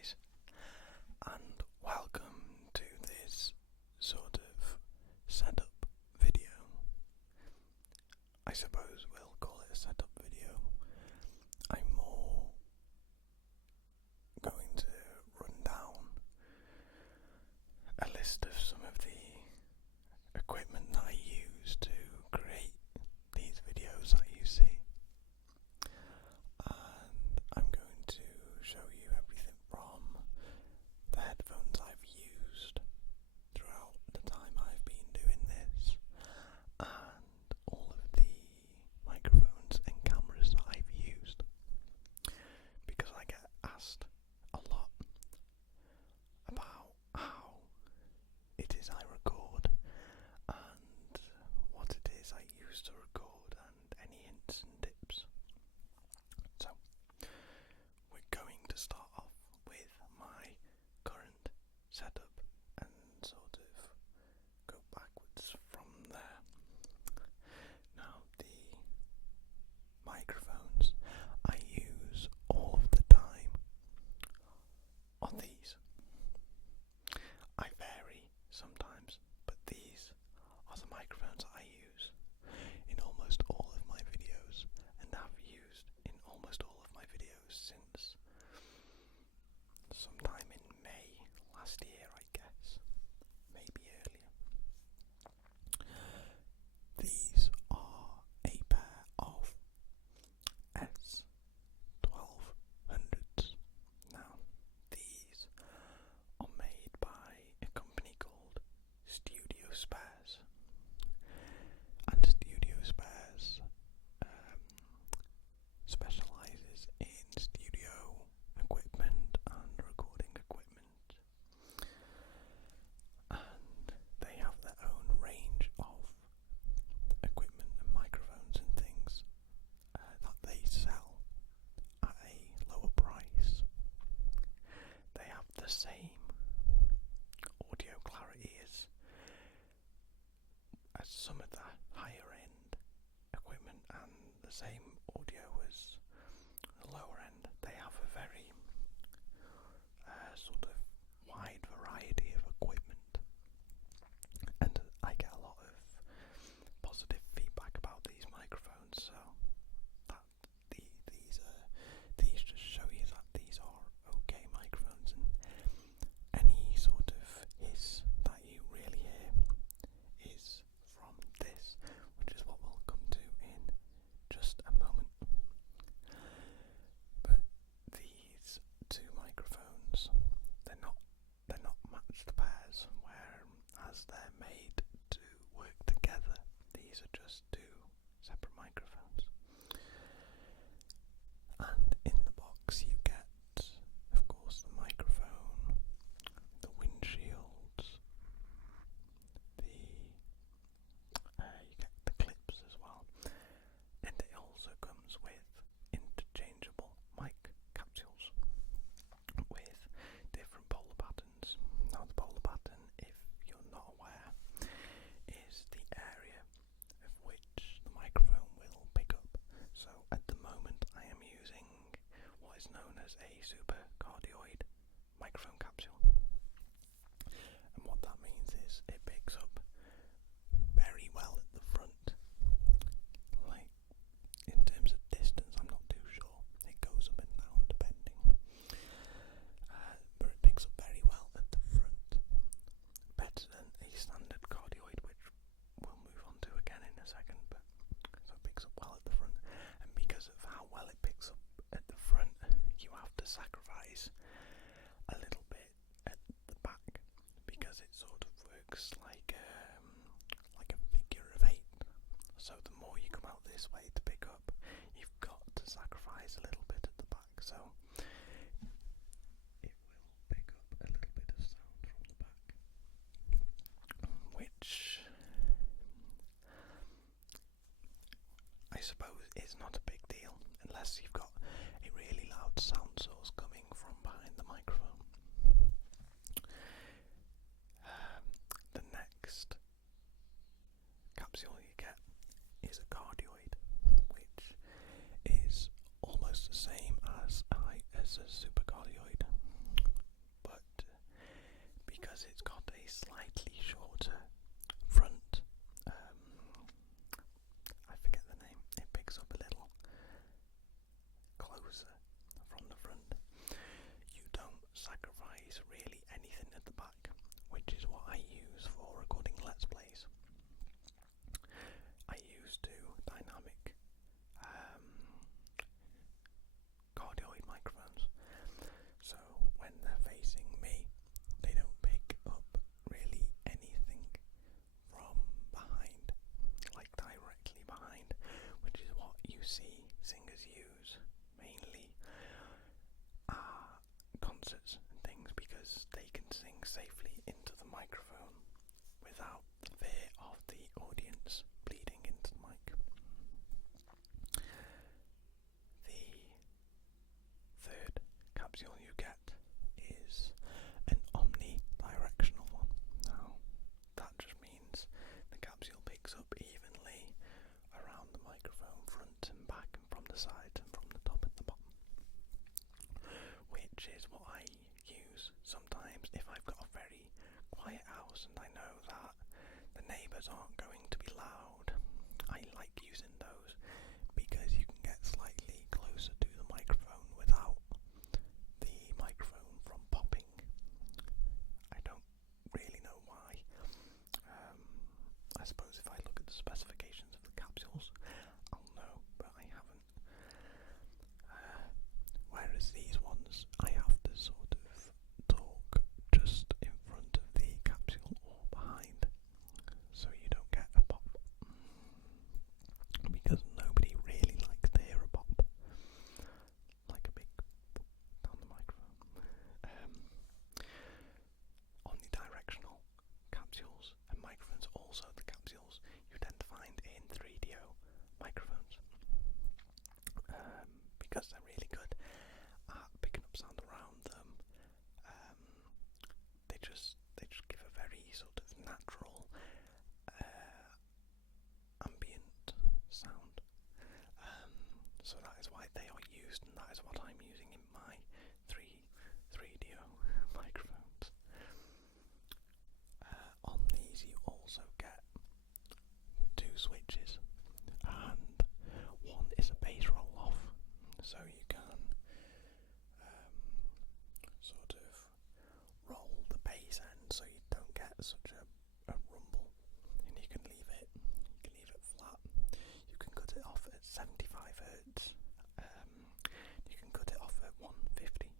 guys, and welcome to this sort of setup video. I suppose we'll call it a setup video. I'm more going to run down a list of some of the equipment that I use to create these videos that you see. And I'm going to show you everything from the headphones I've used throughout the time I've been doing this, and all of the microphones and cameras that I've used, because I get asked a lot about how it is I record and what it is I use to record and any hints and tips. So we're going to start off with my current setup and sort of go backwards from there. Now, the microphones I use all of the time are these. I vary sometimes, but these are the microphones I use in almost all of my videos and have used in almost all of my videos since sometime in May last year, I guess, maybe earlier. These are a pair of S1200s. Now, these are made by a company called Studiospares, and Studiospares specialises in studio equipment and recording equipment, and they have their own range of equipment and microphones and things that they sell at a lower price. They have the same audio clarity as some of the higher end equipment and the same audio as the lower end. They have a very sort of wide variety of equipment, and I get a lot of positive feedback about these microphones, so that these just show you that these are okay microphones, and any sort of hiss that you really hear is from this, which is what we'll come to in just a moment. But these two microphones, they're not matched pairs, whereas they're made to work together. These are just two separate microphones. And in the box you get, of course, the microphone, the windshields, you get the clips as well, and it also comes with interchangeable mic capsules with different polar patterns. Now, the polar pattern, if you're not aware, is the area of which the microphone will pick up. So at the moment I am using what is known as a supercardioid microphone capsule, and what that means is it picks up very well at the front. Like, in terms of distance, I'm not too sure. It goes up and down depending, but it picks up very well at the front, better than a standard cardioid, which we'll move on to again in a second. But so it picks up well at the front, and because of how well it picks up at the front, you have to sacrifice a little bit at the back, because it sort of works like a figure of 8. So the more you come out this way to pick up, you've got to sacrifice a little bit at the back. So it will pick up a little bit of sound from the back, which I suppose is not a big deal unless you've got a really loud sound source coming from behind the microphone. The next capsule you get is a cardioid, which is almost the same as a those aren't going to be loud. I like using those because you can get slightly closer to the microphone without the microphone from popping. I don't really know why. I suppose if I look at the specifications of the capsules, I'll know, but I haven't. Whereas these ones, I have to sort of talk just in front of the capsule or behind, so you don't get a pop. Because nobody really likes to hear a pop, like a big pop down the microphone. Omnidirectional capsules and microphones, also the capsules you tend to find in 3DO microphones, because they're really good at picking up sound around them. They just give a very sort of natural ambient sound. So that is why they are used, and that is what I'm using in my 3DO microphones. On these you also get two switches, and one is a bass roll off, so you can sort of roll the bass end so you don't get such a rumble, and you can leave it flat. You can cut it off at 75 Hz. You can cut it off at 150.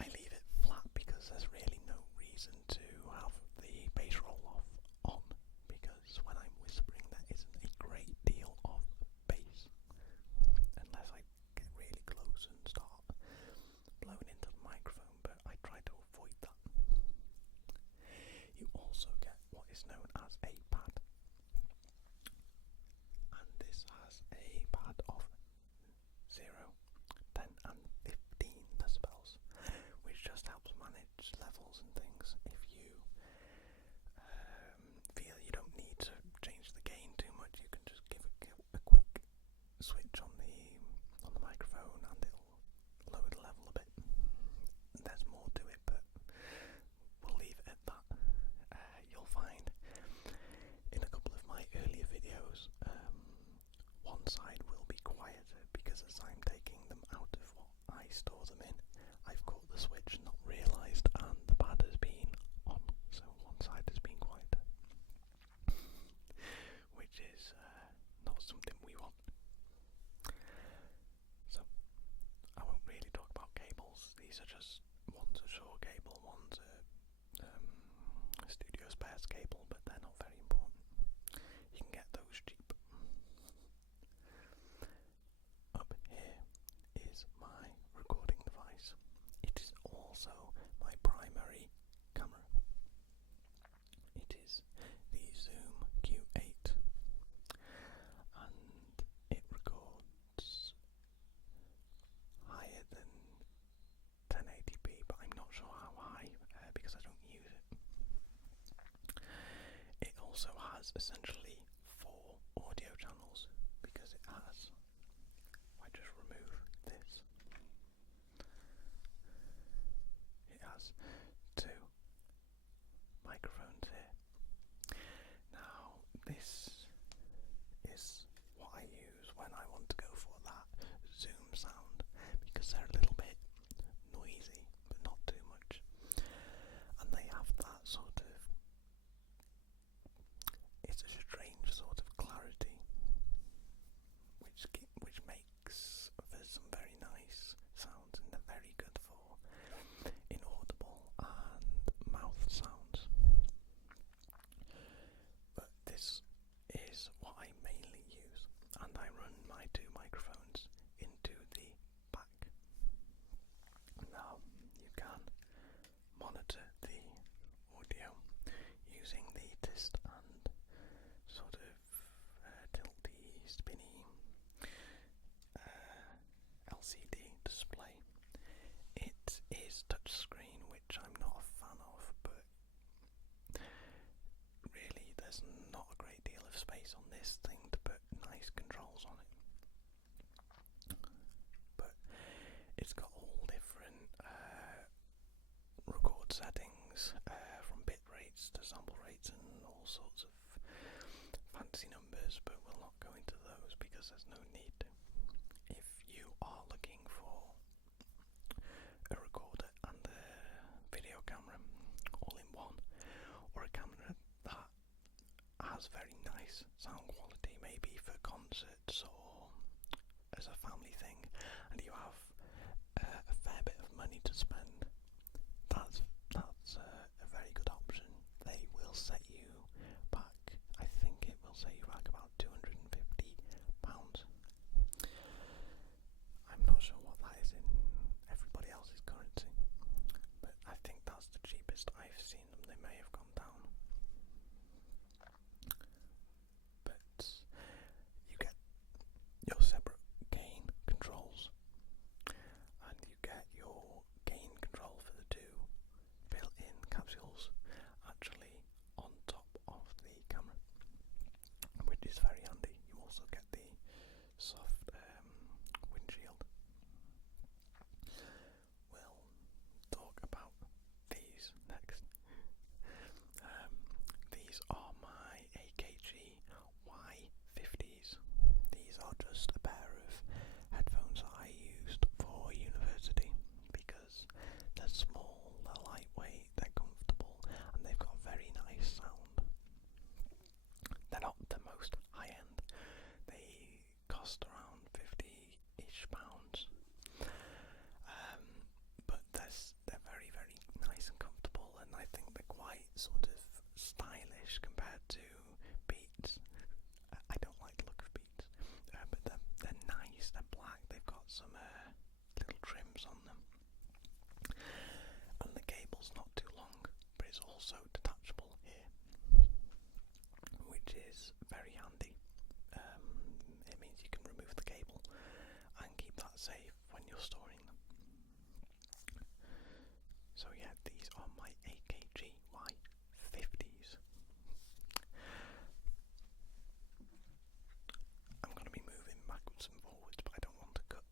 I leave it flat because there's really no reason to have the bass roll off on, because when I'm whispering there isn't a great deal of bass, unless I get really close and start blowing into the microphone, but I try to avoid that. You also get what is known as a pad, and this has a pad of 0, 10 and 15 decibels, which just helps manage levels and things. If you feel you don't need to change the gain too much, you can just give a quick switch on the microphone and it'll lower the level a bit. There's more to it, but we'll leave it at that. You'll find in a couple of my earlier videos, one side will be quieter because as I'm taking them out of what I store them in, I've caught the switch, not realised, and the pad has been on, so one side has been quieter, which is not something we want. So I won't really talk about cables. These are just, one's a Shure cable, one's a Studiospares cable, but they're not very important. You can get those cheap. Up here is my recording device. It is also my primary camera. It is the Zoom Q8, and it records higher than 1080p, but I'm not sure how high because I don't use it. It also has essentially 4 audio channels because it has, I just remove this, it has 2 microphones here. Now this is what I use when I want to go for that Zoom sound, because they're a little bit noisy but not too much, and they have that sort of, it's a strange sort of clarity which makes for some very nice sounds, and they're very good for inaudible and mouth sounds. But this is what I mainly use, and I run my 2 microphones into the back. Now you can monitor the audio using the tist and sort of tilty, spinny LCD display. It is touchscreen, which I'm not a fan of, but really there's not a great deal of space on this thing to put nice controls on it. But it's got all different record settings, from bit rates to sample rates and all sorts of fancy numbers, but we'll not go into those because there's no need to. If you are looking for a recorder and a video camera all in one, or a camera that has very nice sound quality, maybe for concerts or as a family thing, and you have a fair bit of money to spend, that's a very good option. They will set you back, I think it will set you back about £250. I'm not sure what that is in everybody else's currency, but I think that's the cheapest I've seen them. They may have gone down. But you get your separate gain controls, and you get your gain control for the two built-in capsules actually on top of the camera, which is very handy. You also get the soft windshield. We'll talk about these next. These are my AKG Y50s. These are just a pair of headphones I used for university because they're small, they're lightweight, they're comfortable, and they've got very nice sound. They're not the most high-end. They cost around £50-ish, but they're very, very nice and comfortable, and I think they're quite sort of stylish compared to Beats. I don't like the look of Beats, but they're nice, they're black, they've got some little trims on them, and the cable's not too long, but it's also detachable here, which is very handy. It means you can remove the cable and keep that safe when you're storing them. So yeah, these are my AKG Y50s. I'm going to be moving backwards and forwards, but I don't want to cut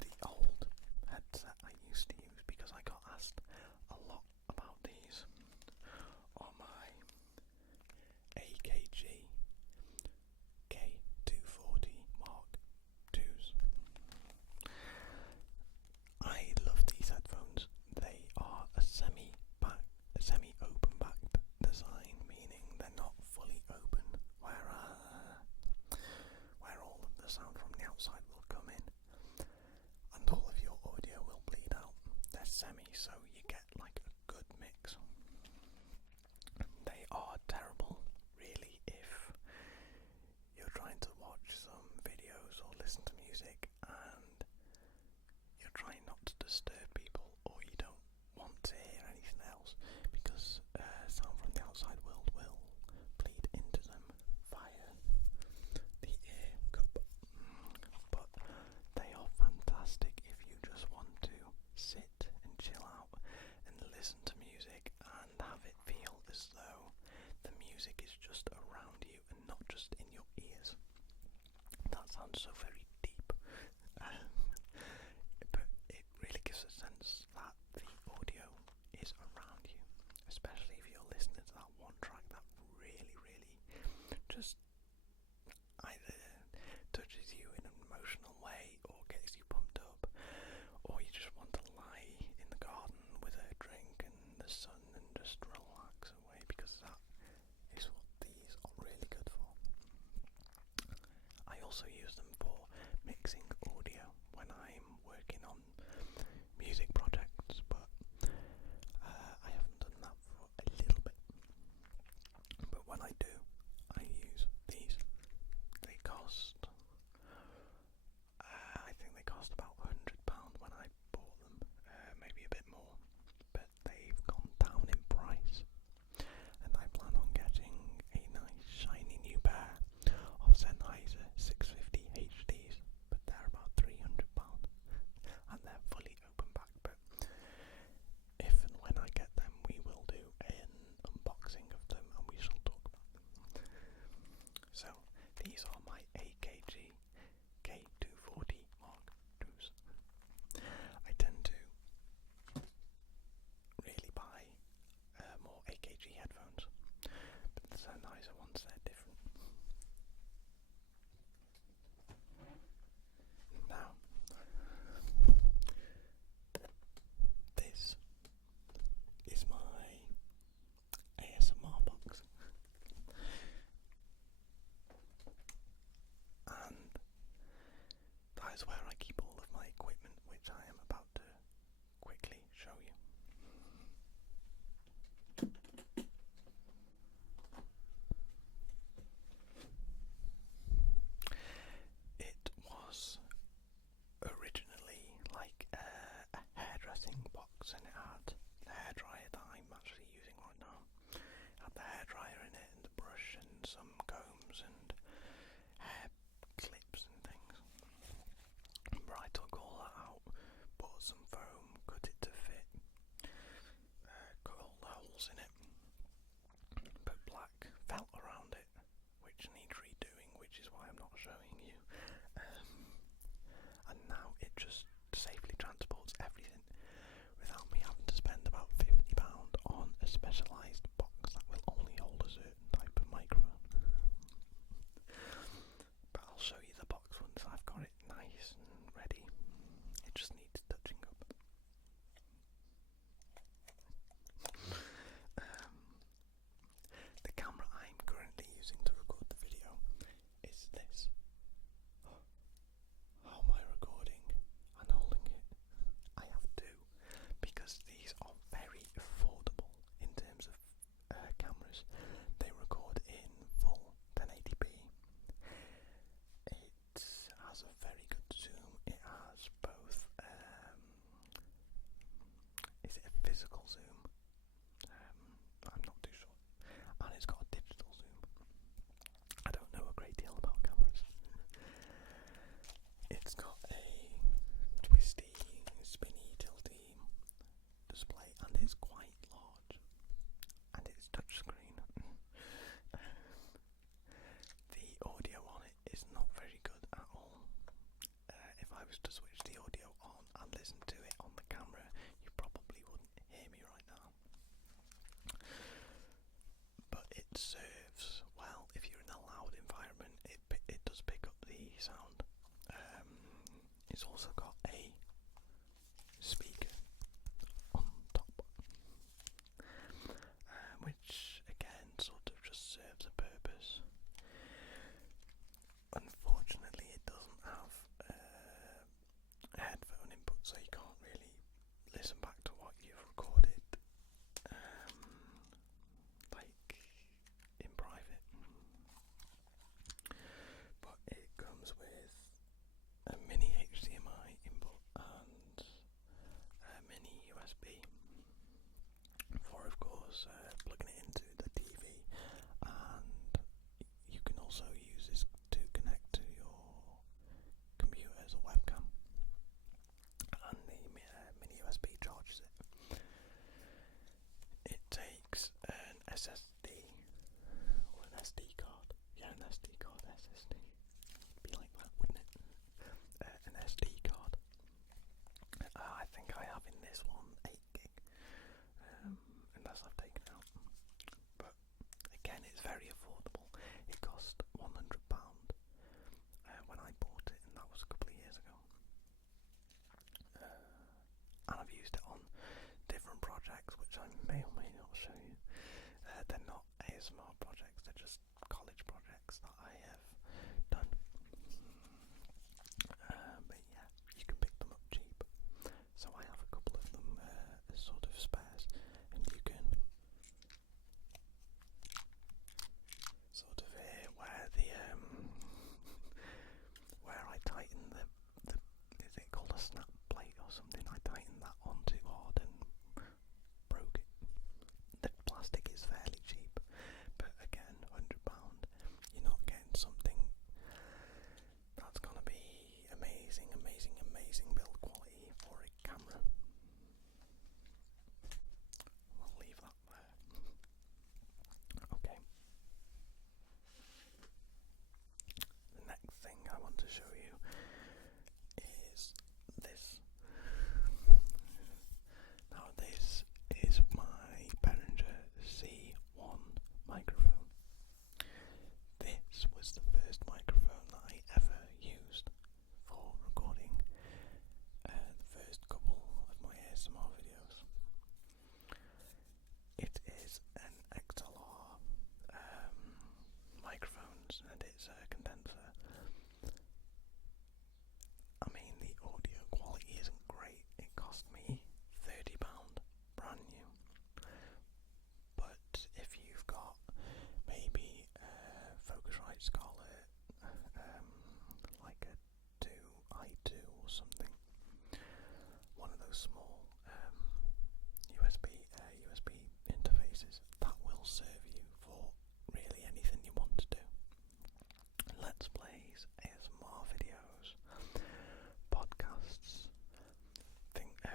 the old headset I used to use, because I got asked a lot about these, are my AKG K240 Mark IIs. I love these headphones. They are a semi-open backed design, meaning they're not fully open, where all of the sound from the outside will come in, and all of your audio will bleed out. They're semi, so you get like a good mix. They are terrible, really, if you're trying to watch some videos or listen to music and you're trying not to disturb people, or you don't want to hear anything else, because sound from the outside world will bleed into them via the ear cup. But they are fantastic if you just want to sit and chill out and listen to music and have it feel as though the music is just around you and not just in your ears. That sounds so very deep, but it really gives a sense that the audio is around you, especially if you're listening to that one track that really, really just either touches you in an emotional way or gets you pumped up, or you just want to lie in the garden with a drink and the sun and just relax away, because that is what these are really good for. I also use them for mixing audio when I'm working on music projects, but I haven't done that for a little bit. But when I do, I use they're nicer, ones they're different. Now, this is my ASMR box, and that is where I keep all of my equipment, which I am about to quickly show you. It was originally like a hairdressing box, and it had the hairdryer that I'm actually using right now. It had the hairdryer in it, and the brush, and some combs, and hair clips and things. But I took all that out, bought some foam, cut it to fit, cut all the holes in it, put black felt around it, which needs redoing, which is why I'm not showing you. And now it just safely transports everything without me having to spend about £50 on a specialised box that will only hold a certain type of microphone. But I'll show you the box once I've got it nice and ready. It just needs touching up. The camera I'm currently using to record the video is this. How am I recording and holding it? I have two, because these are very affordable in terms of cameras. They record in full 1080p. It has a very good zoom. It has both, is it a physical zoom? I'm not too sure. And it's got a digital zoom. I don't know a great deal about cameras. It's got a twisty, spinny, tilty display, and it's quite large. And it's touchscreen. The audio on it is not very good at all. If I was to switch the audio on and listen to it on the camera, you probably wouldn't hear me right now. But it serves well if you're in a loud environment. It does pick up the sound. It's also got a speaker on top, which again sort of just serves a purpose. Unfortunately, it doesn't have a headphone input, so you can't really listen back to what you've recorded like in private. But it comes with a mini HDMI input and a mini USB for, of course, plugging it into the TV, and you can also use this to connect to your computer as a webcam, and the mini USB charges it. It takes an SSD or an SD card. Yeah, an SD card, SSD. Be like that, wouldn't it? An SD card. I think I have in this one 8 gig, unless I've taken it out. But again, it's very affordable. It cost £100 when I bought it, and that was a couple of years ago. And I've used it on different projects, which I may or may not show you. They're not ASMR projects, they're just college projects that I have done. But yeah, you can pick them up cheap. So I have a couple of them as sort of spares, and you can sort of hear where the where I tighten the is it called a snap plate or something? I tightened that on too hard and broke it. The plastic is fairly cheap, but let's call it like a 2i2 or something. One of those small USB interfaces that will serve you for really anything you want to do. Let's plays, ASMR videos, podcasts,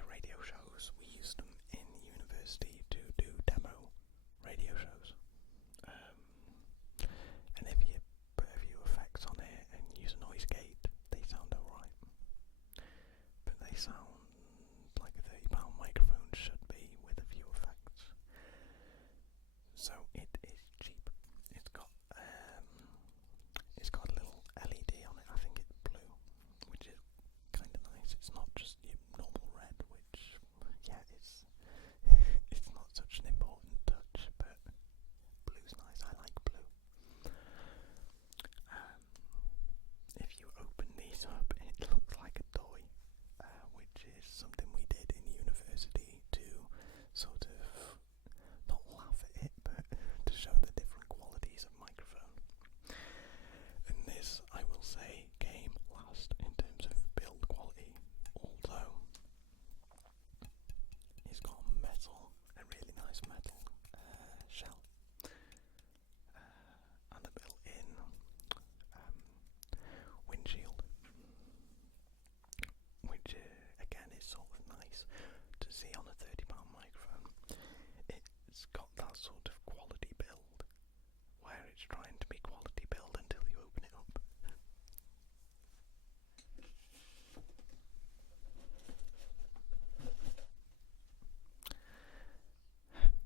radio shows. We used them in university to do demo radio shows. And if you put a few effects on it and use a noise gate, they sound alright. But they sound like a £30 microphone should be with a few effects. So it is cheap. It's got a little LED on it. I think it's blue, which is kind of nice. It's not just your normal red, which it's not such an important touch, but blue's nice. I like blue. If you open these up, it looks like a toy, which is something we did in university to sort of not laugh at it, but to show the different qualities of microphone. And this, I will say, came last in terms of build quality, although it's got a really nice metal shell, and a built-in windshield, which again is sort of nice to see on a £30 microphone. It's got that sort of quality build where it's trying to be quality build until you open it up.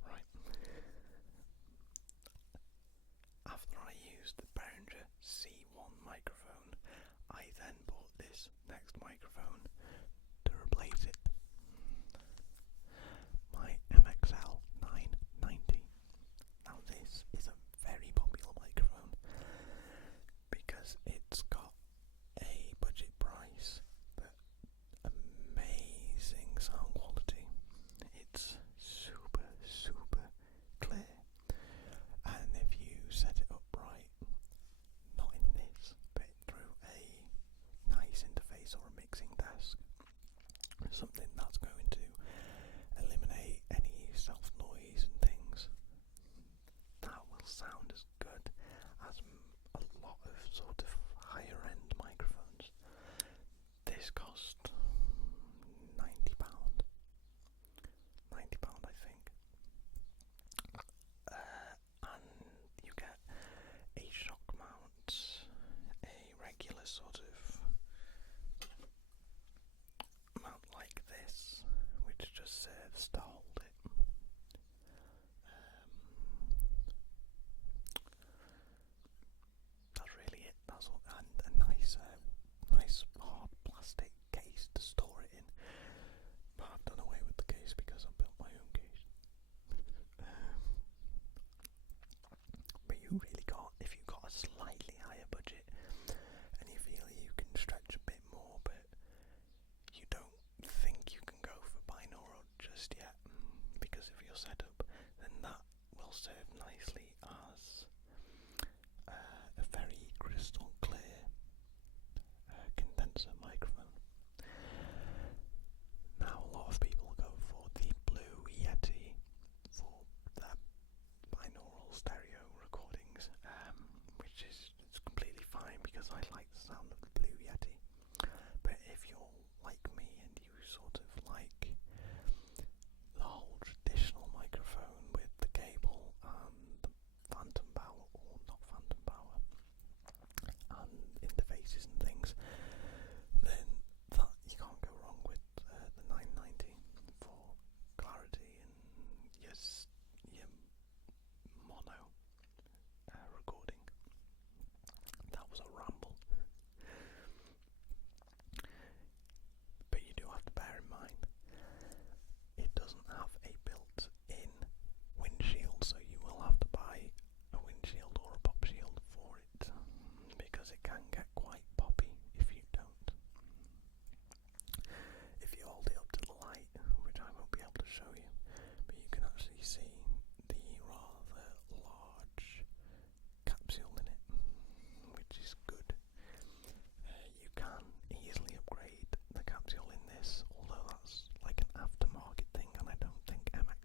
Right. After I used the Behringer C-1 microphone, I then bought this next microphone to replace it. My MXL 990. Now this is a very popular microphone because it's got a budget price but amazing sound quality. It's super clear, and if you set it up right, not in this but through a nice interface or a mixing desk, something that's going to eliminate any self noise and things, that will sound as good as a lot of sort of higher end microphones. This cost £90, I think, and you get a shock mount, a regular sort of mount like this, which just serves to hold it. That's really it. That's all, and a nice hard plastic case to store it in. But I've done away with the case because I built my own case. But you really got, if you've got a slightly higher budget and you feel you can stretch a bit more, but you don't think you can go for binaural just yet because of your setup, then that will serve nicely as a very crystal clear condenser microphone. Now a lot of people go for the Blue Yeti for their binaural stereo recordings, which is completely fine because I like the sound of the Blue Yeti. But if you're like me and you sort of like the whole traditional microphone with the cable and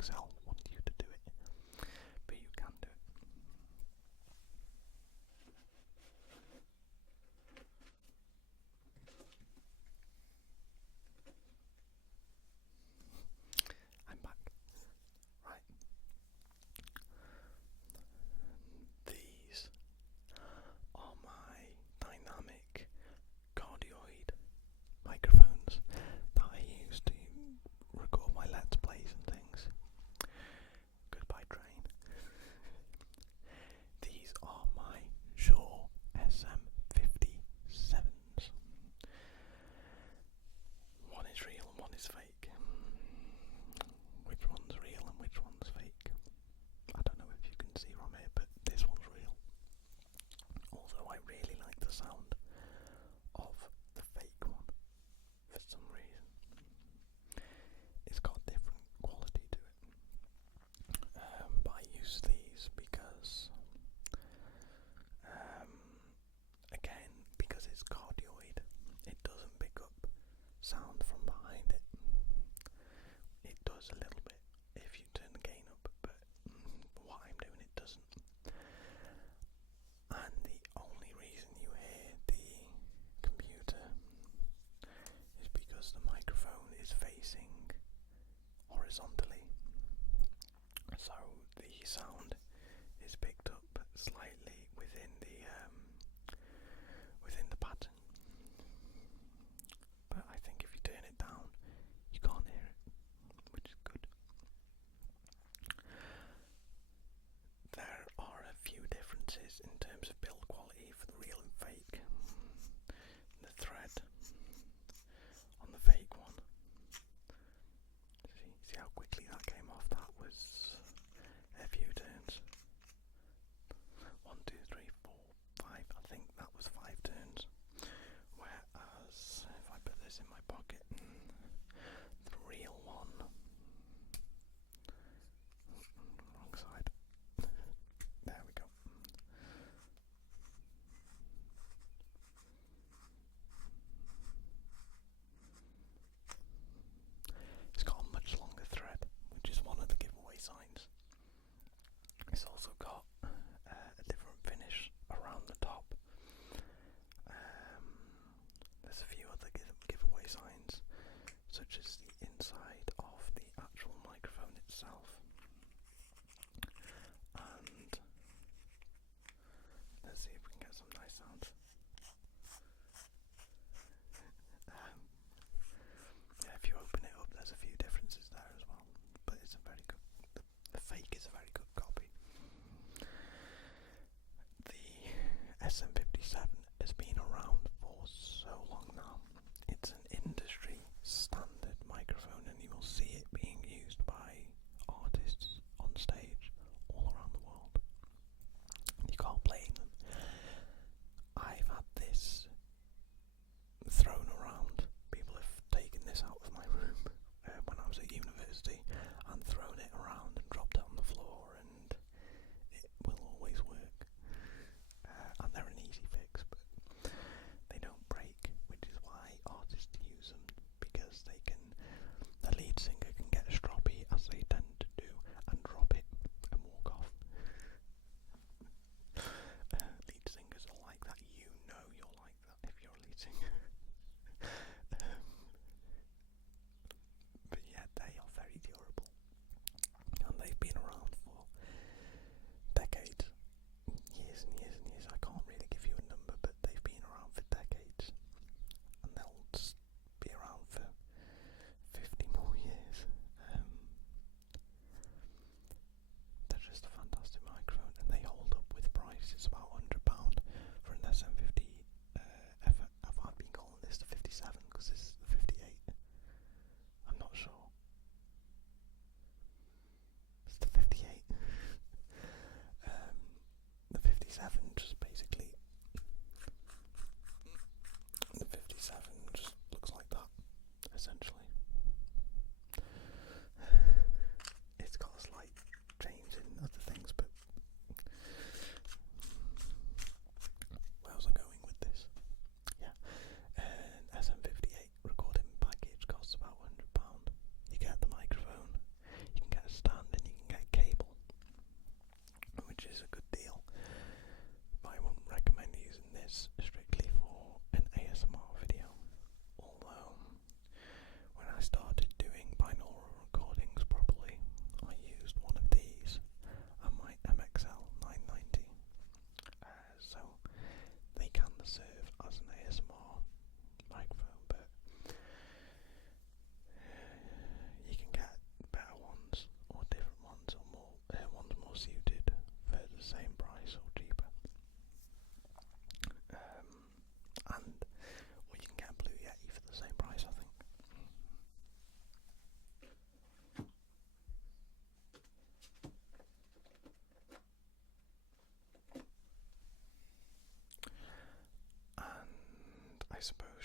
Excel want you to do it, but you can do it. I'm back. Right. These are my dynamic cardioid microphones that I use to record my Let's Plays and things. Goodbye, train. These are my Shure SM-57s. One is real and one is fake. Which one's real and which one's fake? I don't know if you can see from here, but this one's real. Although I really like the sound of the fake one for some reason. It's got different quality to it. But I use these because, again, because it's cardioid, it doesn't pick up sound from behind it. It does a little bit if you turn the gain up, but what I'm doing, it doesn't. And the only reason you hear the computer is because the microphone is facing horizontally, so the sound is picked up slightly within the pattern. But I think if you turn it down, you can't hear it, which is good. There are a few differences in terms of build quality for the real and fake. The thread on the fake one, see how quickly that came off? That was a few turns. 1, 2,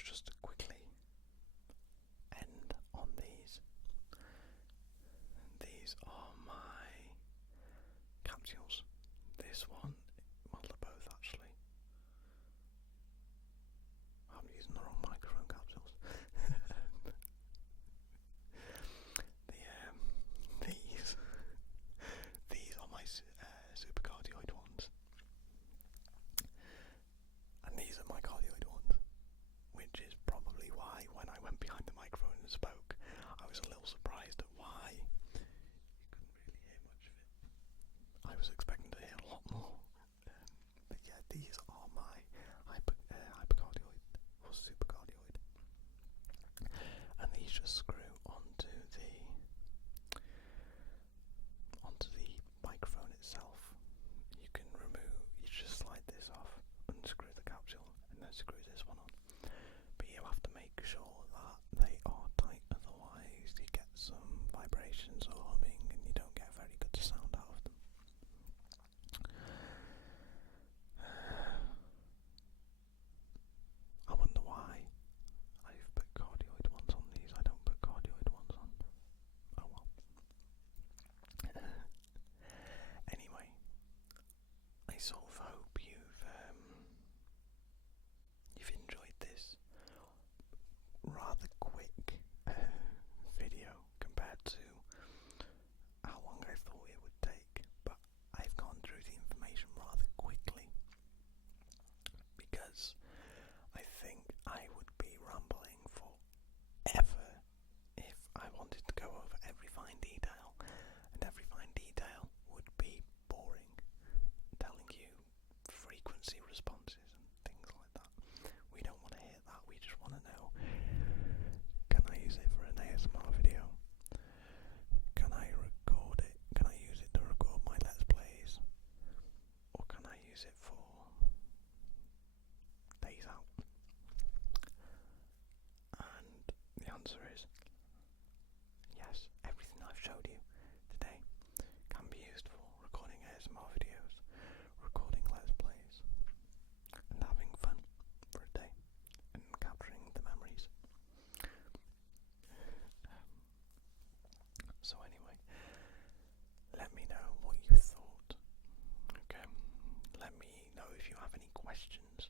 just to quickly end on these. These are my capsules. This one, well, they're both actually. I'm using the wrong microphone capsules. These are my supercardioid ones, and these are my cardioid ones, which is probably why when I went behind the microphone and spoke, I was a little surprised at why you couldn't really hear much of it. I was expecting to hear a lot more, but yeah, these are my hypercardioid or supercardioid, and these just screw onto the microphone itself. You can you just slide this off, unscrew the capsule, and then screw this one on. But you have to make sure that they are tight, otherwise you get some vibrations or humming and you don't get very good sound out of them. I wonder why I've put cardioid ones on these. I don't put cardioid ones on. Oh well. Anyway, I sort of hope you've enjoyed this rather quick video compared to how long I thought it would take, but I've gone through the information rather quickly because I think I would be rambling forever if I wanted to go over every fine detail, and every fine detail would be boring, telling you frequency responses and things like that. We don't want to hear that, we just want to know, can I use it for an ASMR video? Can I record it? Can I use it to record my Let's Plays? Or can I use it for days out? And the answer is yes, everything I've showed you today can be used for recording ASMR videos, recording Let's Plays, and having fun for a day, and capturing the memories. So anyway, let me know what you thought. Okay, let me know if you have any questions